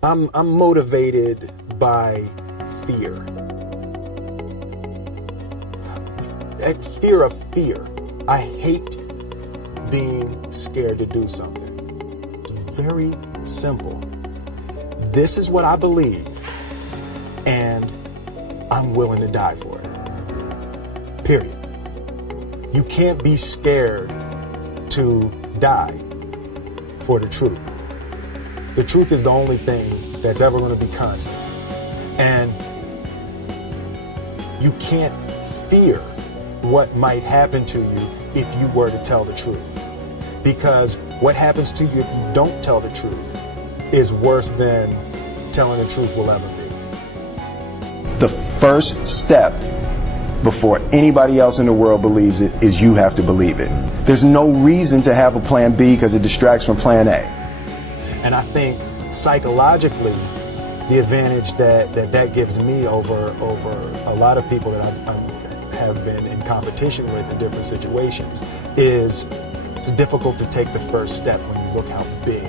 I'm motivated by fear. Fear of fear. I hate being scared to do something. It's very simple. This is what I believe, and I'm willing to die for it. Period. You can't be scared to die for the truth. The truth is the only thing that's ever going to be constant. And you can't fear what might happen to you if you were to tell the truth. Because what happens to you if you don't tell the truth is worse than telling the truth will ever be. The first step before anybody else in the world believes it is you have to believe it. There's no reason to have a plan B because it distracts from plan A. And I think psychologically, the advantage that gives me over a lot of people that I have been in competition with in different situations is it's difficult to take the first step when you look how big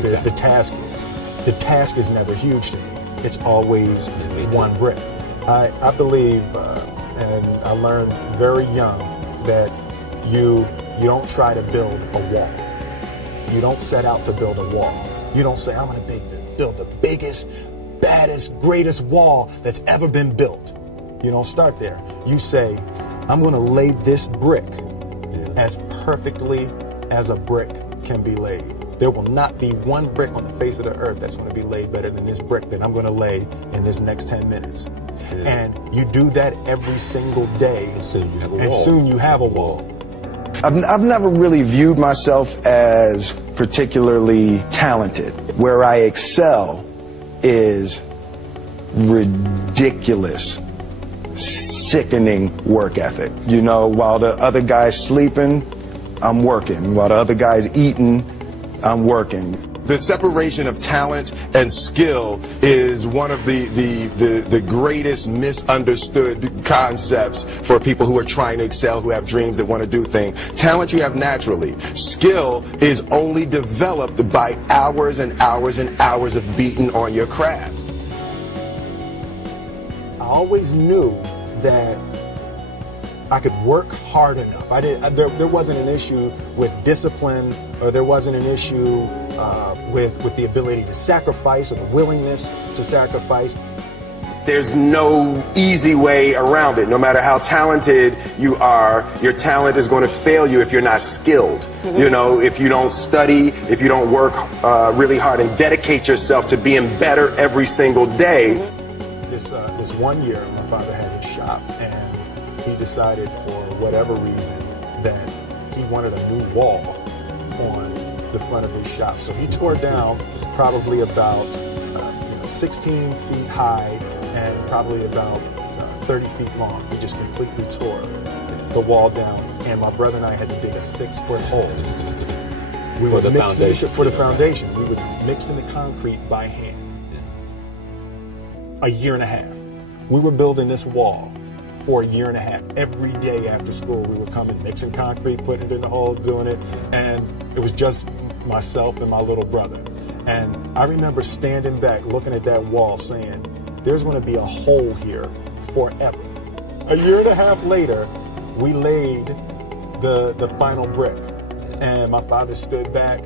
the task is. The task is never huge to me. It's always one brick. I believe, and I learned very young, that you don't try to build a wall. You don't set out to build a wall. You don't say, I'm going to build the biggest, baddest, greatest wall that's ever been built. You don't start there. You say, I'm going to lay this brick as perfectly as a brick can be laid. There will not be one brick on the face of the earth that's going to be laid better than this brick that I'm going to lay in this next 10 minutes. And you do that every single day, and soon you have a wall. I've never really viewed myself as particularly talented. Where I excel is ridiculous, sickening work ethic. You know, while the other guy's sleeping, I'm working. While the other guy's eating, I'm working. The separation of talent and skill is one of the greatest misunderstood concepts for people who are trying to excel, who have dreams, that want to do things. Talent you have naturally. Skill is only developed by hours and hours and hours of beating on your craft. I always knew that I could work hard enough. There wasn't an issue with discipline, or there wasn't an issue with the ability to sacrifice or the willingness to sacrifice. There's no easy way around it. No matter how talented you are, your talent is going to fail you if you're not skilled. You know, if you don't study, if you don't work really hard and dedicate yourself to being better every single day. This one year, my father had his shop, and he decided for whatever reason that he wanted a new wall on the front of his shop. So he tore down probably about 16 feet high and probably about 30 feet long. He just completely tore the wall down, and my brother and I had to dig a 6-foot hole. For the foundation. For the foundation. We would mix in the concrete by hand. A year and a half. We were building this wall for a year and a half. Every day after school, we were coming, mixing concrete, putting it in the hole, doing it, and it was just myself and my little brother. And I remember standing back, looking at that wall, saying, there's going to be a hole here forever. A year and a half later, we laid the final brick, and my father stood back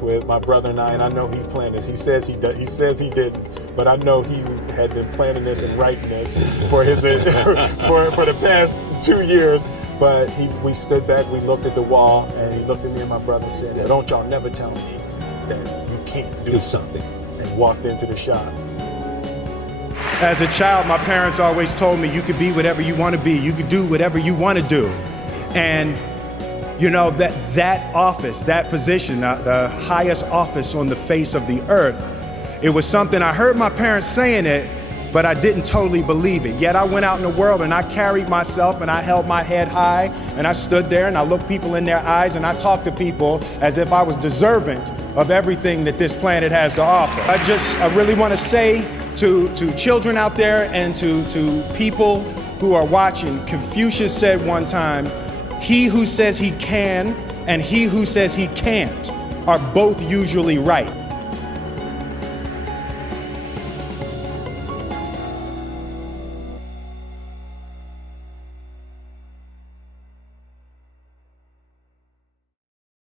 with my brother and I know he planned this. He says he didn't, but I know he had been planning this and writing this for his for the past 2 years. But we stood back, we looked at the wall, and he looked at me and my brother and said, "Don't y'all never tell me that you can't do something," and walked into the shop. As a child, my parents always told me you could be whatever you want to be. You could do whatever you want to do. And you know, that office, that position, the highest office on the face of the earth, it was something I heard my parents saying it, but I didn't totally believe it. Yet I went out in the world and I carried myself and I held my head high and I stood there and I looked people in their eyes and I talked to people as if I was deserving of everything that this planet has to offer. I really want to say to children out there and to people who are watching, Confucius said one time, he who says he can and he who says he can't are both usually right.